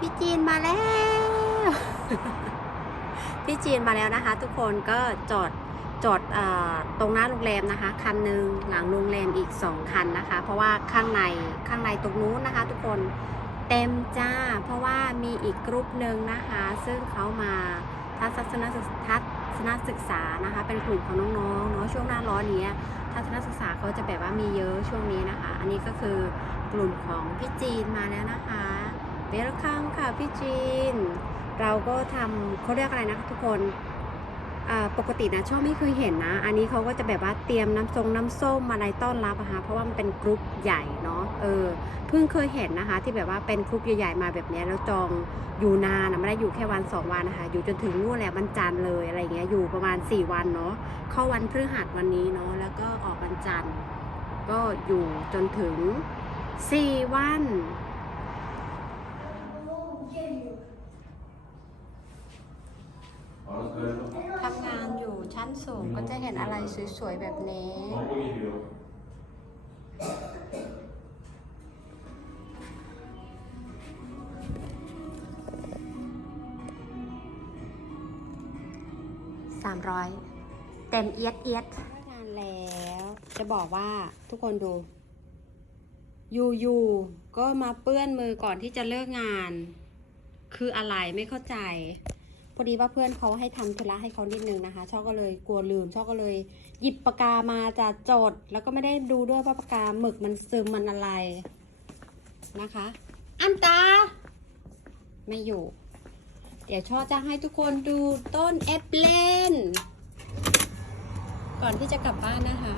พี่จีนมาแล้ว พี่จีนมาแล้วนะคะ ทุกคนก็จอดจอดอตรงหน้าโรงแรมนะคะ คันหนึ่งหลังโรงแรมอีกสองคันนะคะ เพราะว่าข้างในข้างในตรงนู้นนะคะ ทุกคนเต็มจ้า เพราะว่ามีอีกกรุ๊ปหนึ่งนะคะ ซึ่งเขามาทัศนศึกษาทัศนศึกษานะคะ เป็นกลุ่มของน้องๆเนาะช่วงหน้าร้อนนี้ทัศนศึกษาเขาจะแบบว่ามีเยอะช่วงนี้นะคะ อันนี้ก็คือกลุ่มของพี่จีนมาแล้วนะคะ เวลคัมค่ะพี่จีน เราก็ทำเขาเรียกอะไรนะทุกคนปกตินะช่อบไม่เคยเห็นนะ อันนี้เขาก็จะแบบว่าเตรียมน้ำทรงน้ำส้มอะไรต้อนรับอะคะเพราะว่ามันเป็นกรุ๊ปใหญ่เนาะเออเพิ่งเคยเห็นนะคะ ที่แบบว่าเป็นกรุ๊ปใหญ่ๆมาแบบนี้แล้วจองอยู่นานนะไม่ได้อยู่แค่วันสองวันนะคะ อยู่จนถึงนู่นแหละวันจันทร์เลยอะไรเงี้ยอยู่ประมาณ 4 วันเนาะเข้าวันพฤหัสวันนี้เนาะแล้วก็ออกวันจันทร์ก็อยู่จนถึง 4 วัน ทำงานอยู่ชั้นสูงก็จะเห็นอะไรสวยๆแบบนี้ Nog niet veel. 300 เต็มเอียดเอียดงานแล้ว จะบอกว่าทุกคนดู อยู่ๆก็มาเปื้อนมือก่อนที่จะเลิกงาน คืออะไรไม่เข้าใจ พอดีว่าเพื่อนเขาให้ทำธุระให้เขานิดนึงนะคะชอบก็เลยกลัวลืมชอบก็เลย หยิบปากกามาจะจด แล้วก็ไม่ได้ดูด้วยว่าปากกาหมึกมันซึมมันอะไรนะคะ อันตา ไม่อยู่ เดี๋ยวชอจะให้ทุกคนดูต้นแอปเปิลก่อนที่จะกลับบ้านนะคะ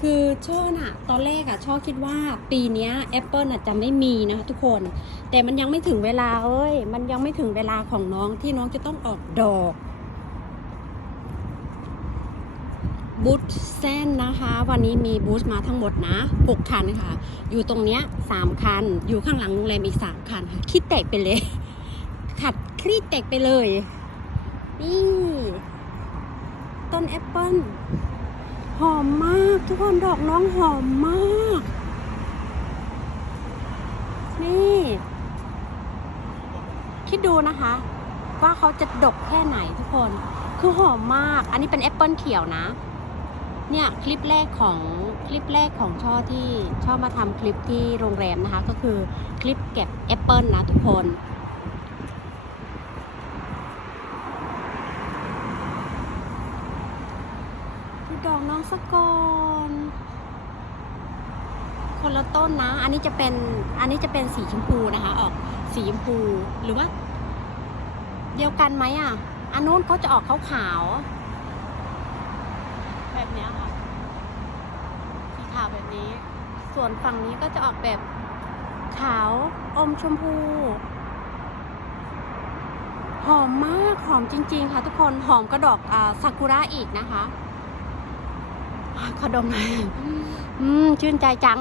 คือช่อน่ะ ตอนแรกอะช่อคิดว่าปีนี้แอปเปิลอะจะไม่มีนะคะทุกคน แต่มันยังไม่ถึงเวลาเอ้ย มันยังไม่ถึงเวลาของน้องที่น้องจะต้องออกดอกบูธแซนนะคะ วันนี้มีบูธมาทั้งหมดนะ 6 คันค่ะ อยู่ตรงเนี้ย3คัน อยู่ข้างหลังโรงแรมอีก3คันค่ะคิดแตกไปเลย ขัดครีดแตกไปเลย นี่ ต้นแอปเปิ้ลหอมมาก ทุกคนดอกน้องหอมมาก นี่ คิดดูนะคะ ว่าเขาจะดกแค่ไหนทุกคน คือหอมมาก อันนี้เป็นแอปเปิลเขียวนะ เนี่ยคลิปแรกของคลิปแรกของช่อที่ช่อมาทำคลิปที่โรงแรมนะคะ ก็คือคลิปเก็บแอปเปิลนะทุกคน ดอกน้องสะกอนคนละต้นนะ อันนี้จะเป็น อันนี้จะเป็นสีชมพูนะคะ ออกสีชมพู หรือว่า เดียวกันไหมอะ อันนู้นเขาจะออกขาวขาวๆแบบเนี้ยค่ะ สีขาวแบบนี้ ส่วนฝั่งนี้ก็จะออกแบบขาวอมชมพู หอมมาก หอมจริง ๆ ค่ะทุกคน หอมกระดอกอซากุระอีกนะคะ ขอดมอืมชื่นใจจัง